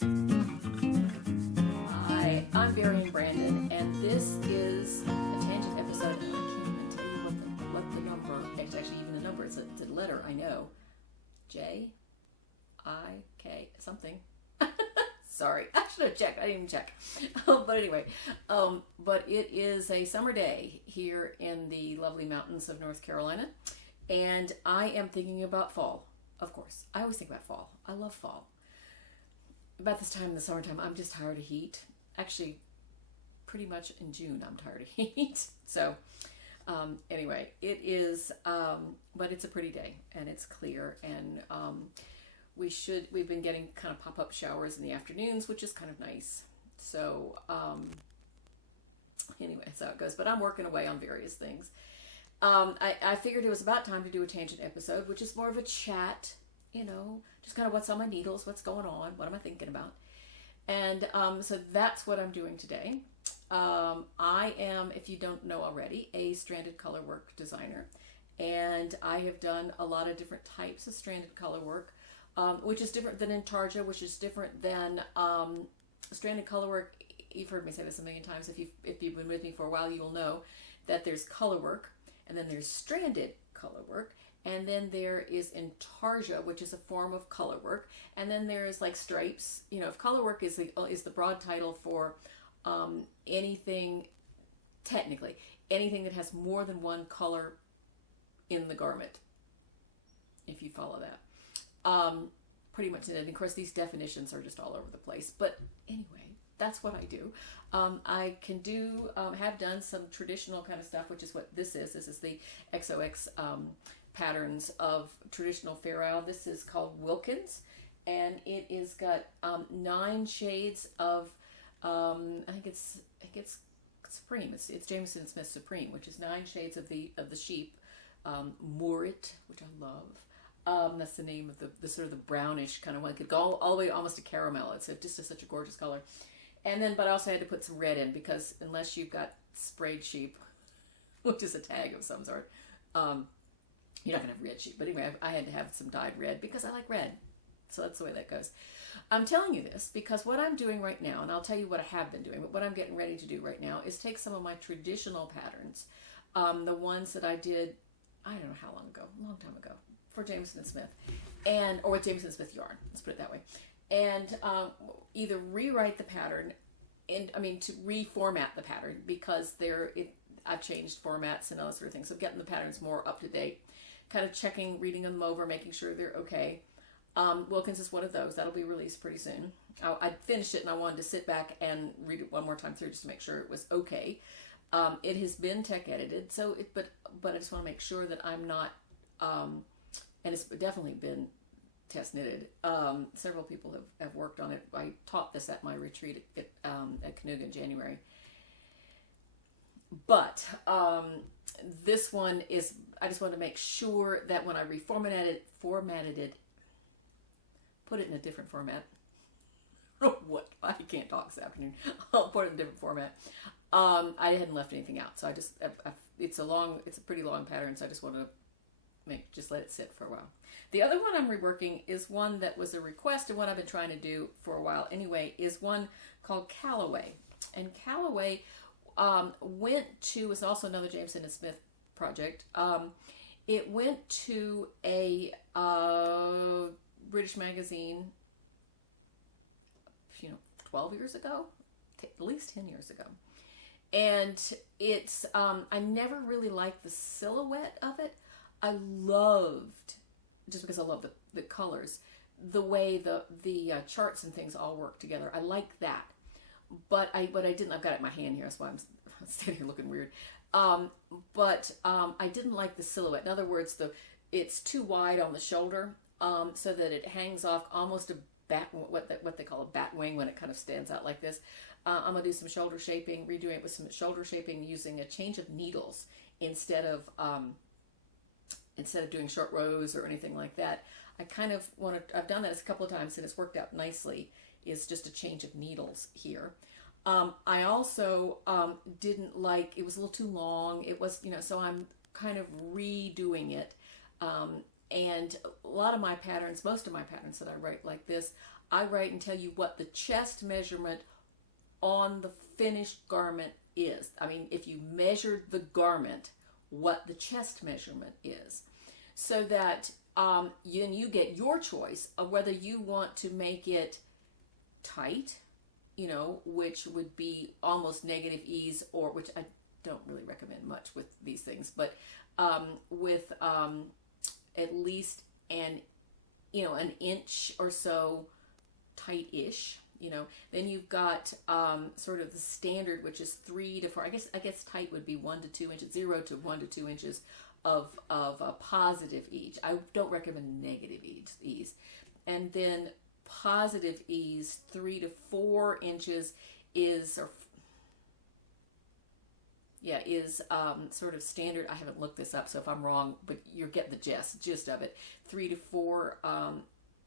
Hi, I'm Barry and Brandon, and this is a tangent episode. And I can't even tell you what the number. It's actually even the number. It's a letter. I know. J, I, K, something. Sorry, I should have checked. I didn't even check. But anyway, but it is a summer day here in the lovely mountains of North Carolina, and I am thinking about fall. Of course, I always think about fall. I love fall. About this time in the summertime, I'm just tired of heat. Actually, pretty much in June, I'm tired of heat. So, anyway, it is, but it's a pretty day, and it's clear, and we've been getting kind of pop-up showers in the afternoons, which is kind of nice. So, anyway, that's how it goes. But I'm working away on various things. I figured it was about time to do a tangent episode, which is more of a chat, just kind of what's on my needles, what's going on, what am I thinking about. And so that's what I'm doing today. I am, if you don't know already, a stranded color work designer. And I have done a lot of different types of stranded color work, which is different than intarsia, which is different than stranded color work. You've heard me say this a million times. If you've been with me for a while, you will know that there's color work, and then there's stranded color work, and then there is intarsia, which is a form of color work, and then there's like stripes. If color work is the broad title for anything, technically anything that has more than one color in the garment, if you follow that. Pretty much, and of course these definitions are just all over the place. But anyway, that's what I do. I can do, have done some traditional kind of stuff, which is what this is. This is the XOX patterns of traditional fair isle. This is called Wilkins, and it is got 9 shades of, I think it's Supreme. It's Jameson Smith Supreme, which is 9 shades of the sheep. Moorit, which I love. That's the name of the sort of the brownish kind of one. It could go all the way almost to caramel. It's just such a gorgeous color. And then, but I also had to put some red in, because unless you've got sprayed sheep, which is a tag of some sort, you're not going to have red sheep. But anyway, I had to have some dyed red because I like red. So that's the way that goes. I'm telling you this because what I'm doing right now, and I'll tell you what I have been doing, but what I'm getting ready to do right now is take some of my traditional patterns, the ones that I did, I don't know how long ago, a long time ago, for Jameson & Smith, or with Jameson & Smith yarn, let's put it that way, and either rewrite the pattern, to reformat the pattern, because I've changed formats and all that sort of thing, so getting the patterns more up to date, kind of checking, reading them over, making sure they're okay. Wilkins is one of those. That'll be released pretty soon. I finished it and I wanted to sit back and read it one more time through just to make sure it was okay. It has been tech edited, but I just want to make sure that I'm not, and it's definitely been test knitted. Several people have worked on it. I taught this at my retreat at Canoga in January. But this one is, I just want to make sure that when I formatted it, put it in a different format. What? I can't talk this afternoon. I'll put it in a different format. I hadn't left anything out, so it's a pretty long pattern, so I just want to just let it sit for a while. The other one I'm reworking is one that was a request, and what I've been trying to do for a while anyway, is one called Calloway. And Calloway it's also another Jameson & Smith project. It went to a British magazine, 12 years ago, at least 10 years ago. And it's, I never really liked the silhouette of it. I loved, just because I love the colors, the way the charts and things all work together. I like that. But I didn't, I've got it in my hand here, that's why I'm standing here looking weird. But I didn't like the silhouette. In other words, it's too wide on the shoulder, so that it hangs off almost a bat, what they call a bat wing, when it kind of stands out like this. I'm gonna do some shoulder shaping, redoing it with some shoulder shaping using a change of needles instead of doing short rows or anything like that. I kind of I've done that a couple of times and it's worked out nicely. Is just a change of needles here. I also didn't like, it was a little too long. It was, so I'm kind of redoing it. And a lot of my patterns, most of my patterns that I write like this, I write and tell you what the chest measurement on the finished garment is. I mean, if you measured the garment, what the chest measurement is, so that you get your choice of whether you want to make it tight, which would be almost negative ease, or which I don't really recommend much with these things, but with at least an inch or so tight-ish. Then you've got sort of the standard, which is 3 to 4. I guess tight would be 1 to 2 inches, 0 to 1 to 2 inches of a positive ease. I don't recommend negative ease. And then positive ease, 3 to 4 inches is sort of standard. I haven't looked this up, so if I'm wrong, but you're getting the gist of it. 3 to 4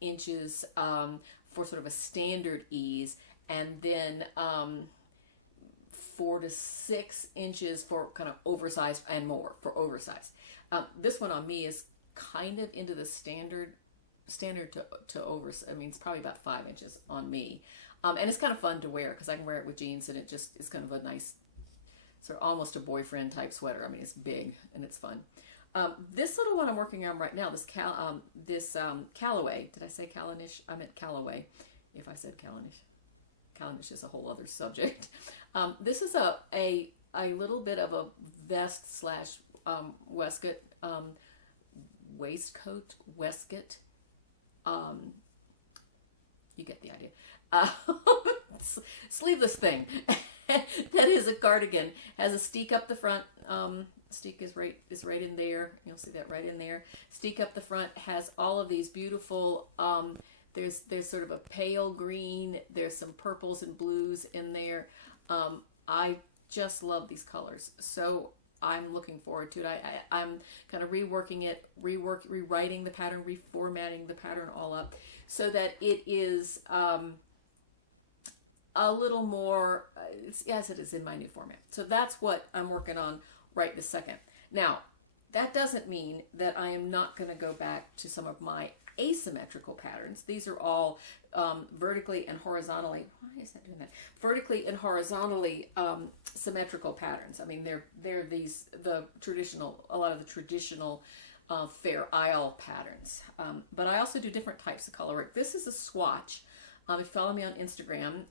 inches for sort of a standard ease, and then 4 to 6 inches for kind of oversized, and more for oversized. This one on me is kind of into the standard to oversized. I mean, it's probably about 5 inches on me, and it's kind of fun to wear because I can wear it with jeans, and it's kind of a nice, sort of almost a boyfriend type sweater. I mean, it's big and it's fun. This little one I'm working on right now, this Calloway. Did I say Callanish? I meant Calloway. If I said Callanish. Callanish is a whole other subject. This is a little bit of a vest slash waistcoat. You get the idea. Sleeveless thing. That is a cardigan. Has a steek up the front. Steek is right in there. You'll see that right in there. Steek up the front has all of these beautiful. There's sort of a pale green. There's some purples and blues in there. I just love these colors. So I'm looking forward to it. I'm kind of reworking it, rewriting the pattern, reformatting the pattern all up so that it is a little more, yes, it is in my new format. So that's what I'm working on right this second. Now, that doesn't mean that I am not going to go back to some of my asymmetrical patterns. These are all vertically and horizontally. Why is that doing that? Vertically and horizontally symmetrical patterns. I mean, they're a lot of the traditional Fair Isle patterns. But I also do different types of color work. This is a swatch. If you follow me on Instagram,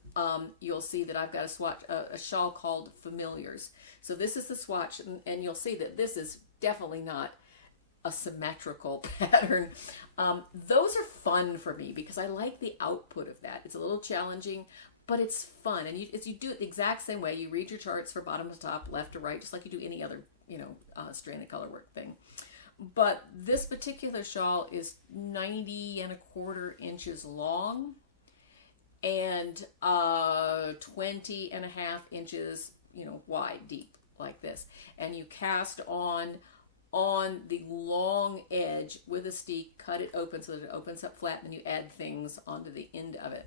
you'll see that I've got a swatch, a shawl called Familiars. So this is the swatch, and you'll see that this is definitely not a symmetrical pattern. Those are fun for me because I like the output of that. It's a little challenging, but it's fun. And you do it the exact same way. You read your charts from bottom to top, left to right, just like you do any other, stranded color work thing. But this particular shawl is 90¼ inches long and 20½ inches, wide, deep, like this. And you cast on the long edge with a steek, cut it open so that it opens up flat, and then you add things onto the end of it.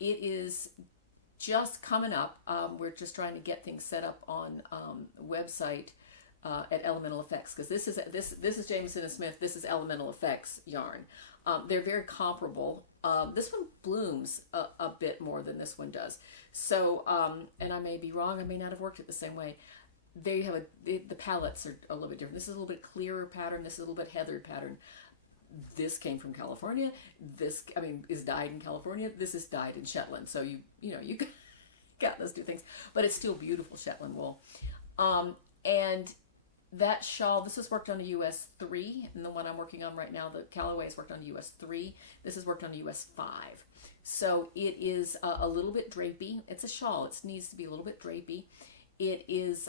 It is just coming up. We're just trying to get things set up on a website at Elemental Effects, because this is Jameson and Smith. This is Elemental Effects yarn. They're very comparable. This one blooms a bit more than this one does. So, and I may be wrong. I may not have worked it the same way. There you have the palettes are a little bit different. This is a little bit clearer pattern. This is a little bit heathered pattern. This came from California. This, is dyed in California. This is dyed in Shetland. So you got those two things, but it's still beautiful Shetland wool. And that shawl, this is worked on a US 3, and the one I'm working on right now, the Calloway, is worked on a US 3. This is worked on a US 5. So it is a little bit drapey. It's a shawl. It needs to be a little bit drapey. It is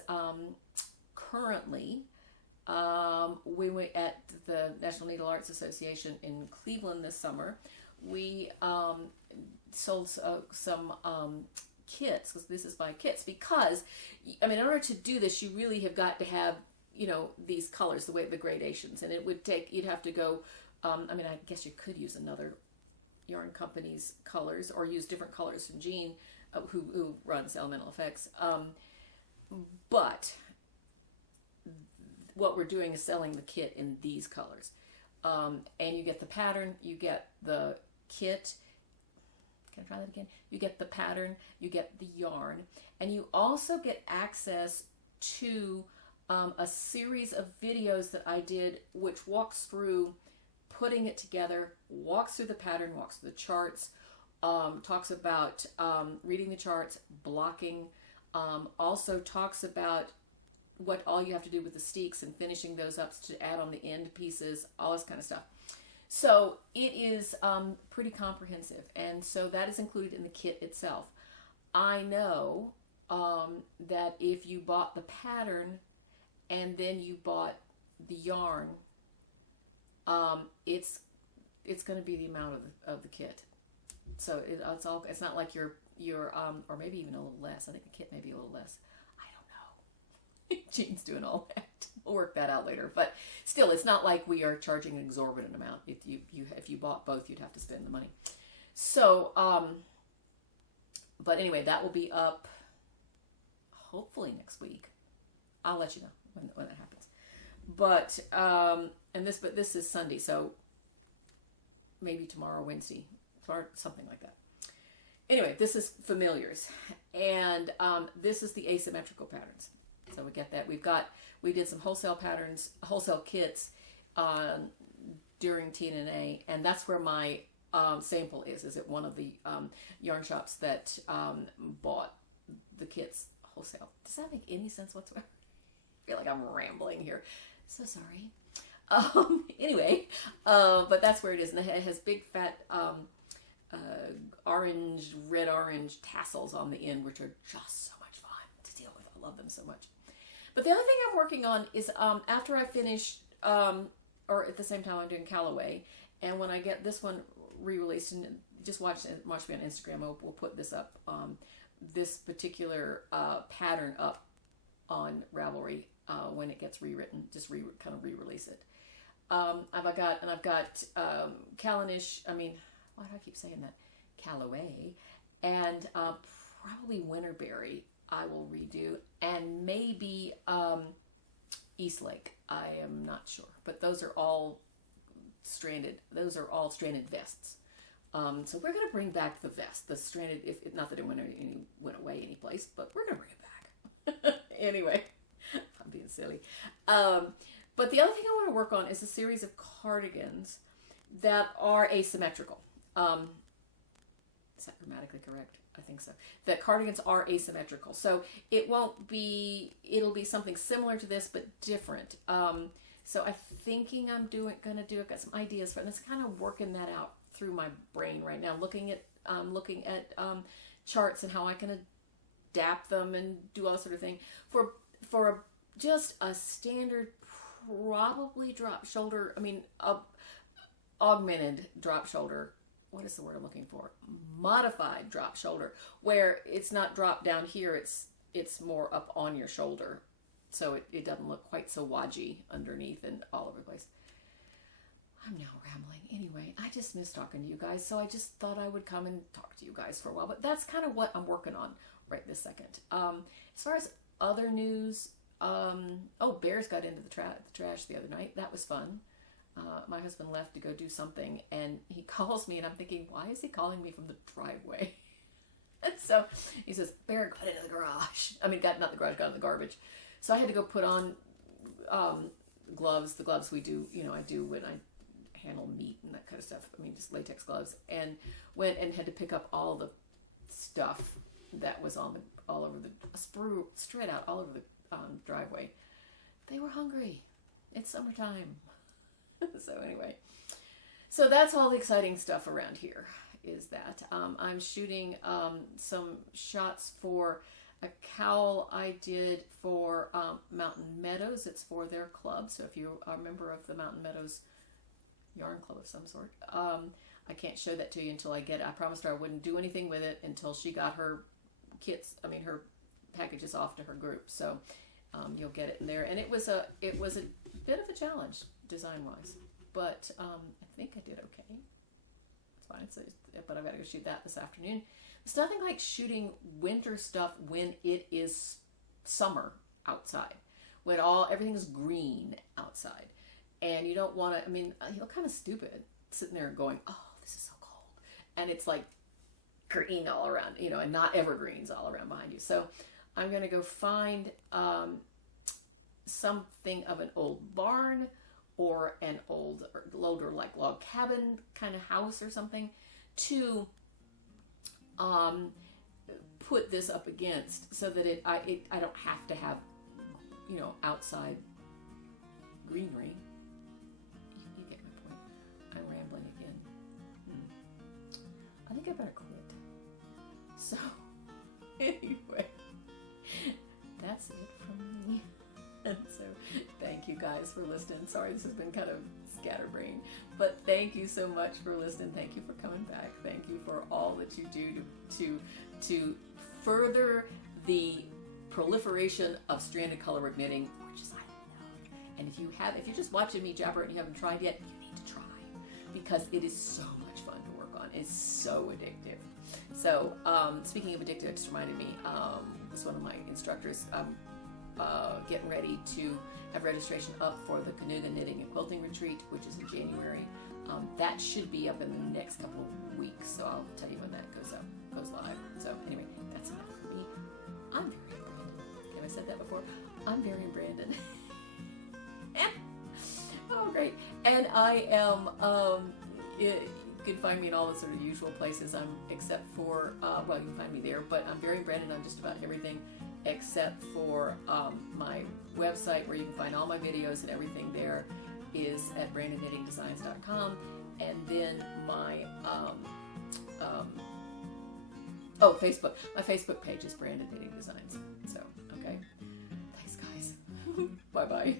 currently, we went at the National Needle Arts Association in Cleveland this summer. We sold some kits, because this is by kits, because, in order to do this, you really have got to have, these colors, the gradations, and it would take, you'd have to go, I guess you could use another yarn company's colors, or use different colors from Jean, who runs Elemental Effects. But what we're doing is selling the kit in these colors. And you get the pattern, you get the kit, can I try that again? You get the pattern, you get the yarn, and you also get access to a series of videos that I did, which walks through putting it together, walks through the pattern, walks through the charts, talks about reading the charts, blocking, also talks about what all you have to do with the steeks and finishing those up to add on the end pieces, all this kind of stuff. So it is pretty comprehensive, and so that is included in the kit itself. I know that if you bought the pattern and then you bought the yarn, it's going to be the amount of the kit. So it's not like you're or maybe even a little less. I think the kit may be a little less. I don't know. Jean's doing all that. We'll work that out later. But still, it's not like we are charging an exorbitant amount. If you bought both, you'd have to spend the money. So, but anyway, that will be up hopefully next week. I'll let you know when that happens. But this is Sunday, so maybe tomorrow, Wednesday, or something like that. Anyway, this is familiars, and this is the asymmetrical patterns. So we get that. We did some wholesale patterns, wholesale kits during TNA, and that's where my sample is at one of the yarn shops that bought the kits wholesale. Does that make any sense whatsoever? I feel like I'm rambling here. So sorry. Anyway, but that's where it is, and it has big fat red-orange tassels on the end, which are just so much fun to deal with. I love them so much. But the other thing I'm working on is after I finish, or at the same time I'm doing Calloway, and when I get this one re-released, and just watch me on Instagram, we'll put this up, this particular pattern up on Ravelry when it gets rewritten, just kind of re-release it. I've got Callanish, why do I keep saying that? Calloway, and probably Winterberry I will redo, and maybe Eastlake. I am not sure, but those are all stranded. Those are all stranded vests. So we're going to bring back the vest, the stranded. If not that it went away any place, but we're going to bring it back. Anyway, I'm being silly. But the other thing I want to work on is a series of cardigans that are asymmetrical. Is that grammatically correct? I think so. That cardigans are asymmetrical. So it'll be something similar to this, but different. So I'm thinking I've got some ideas for it. And it's kind of working that out through my brain right now, looking at charts and how I can adapt them and do all that sort of thing. For just a standard, probably drop shoulder, augmented drop shoulder. What is the word I'm looking for? Modified drop shoulder, where it's not dropped down here, it's more up on your shoulder, so it doesn't look quite so wodgy underneath and all over the place. I'm now rambling. Anyway, I just miss talking to you guys, so I just thought I would come and talk to you guys for a while. But that's kind of what I'm working on right this second. As far as other news, bears got into the trash the other night. That was fun. My husband left to go do something, and he calls me, and I'm thinking, why is he calling me from the driveway? And so he says, bear got into the garage. Not the garage, got in the garbage. So I had to go put on gloves, the gloves we do, I do when I handle meat and that kind of stuff. Just latex gloves, and went and had to pick up all the stuff that was all over the straight out all over the driveway. They were hungry. It's summertime. So anyway, so that's all the exciting stuff around here is that. I'm shooting some shots for a cowl I did for Mountain Meadows. It's for their club. So if you are a member of the Mountain Meadows yarn club of some sort, I can't show that to you until I promised her I wouldn't do anything with it until she got her her packages off to her group. So you'll get it in there. And it was a bit of a challenge design-wise, but I think I did okay. It's fine. But I've got to go shoot that this afternoon. It's nothing like shooting winter stuff when it is summer outside, when everything is green outside, and you don't want to. You look kind of stupid sitting there going, "Oh, this is so cold," and it's like green all around, and not evergreens all around behind you. So I'm going to go find something of an old barn or an older like log cabin kind of house or something to put this up against, so that I don't have to have outside greenery. You get my point. I'm rambling again. I think I better quit. So anyway, that's it from me. And so thank you guys for listening. Sorry, this has been kind of scatterbrained, but thank you so much for listening. Thank you for coming back. Thank you for all that you do to further the proliferation of stranded colorwork knitting, which is I love. And if you're just watching me jabber and you haven't tried yet, you need to try, because it is so much fun to work on. It's so addictive. So speaking of addictive, it just reminded me, was one of my instructors. Getting ready to have registration up for the Canuga Knitting and Quilting Retreat, which is in January. That should be up in the next couple of weeks, so I'll tell you when that goes live. So anyway, that's enough for me. I'm very Brandon. Have I said that before? I'm very Brandon. Oh, great. And I am, you can find me in all the sort of usual places, except for, well, you can find me there, but I'm very Brandon on just about everything, except for my website, where you can find all my videos and everything there is at brandonknittingdesigns.com. And then my Facebook. My Facebook page is Brandon Knitting Designs. So, okay. Thanks, guys. Bye-bye.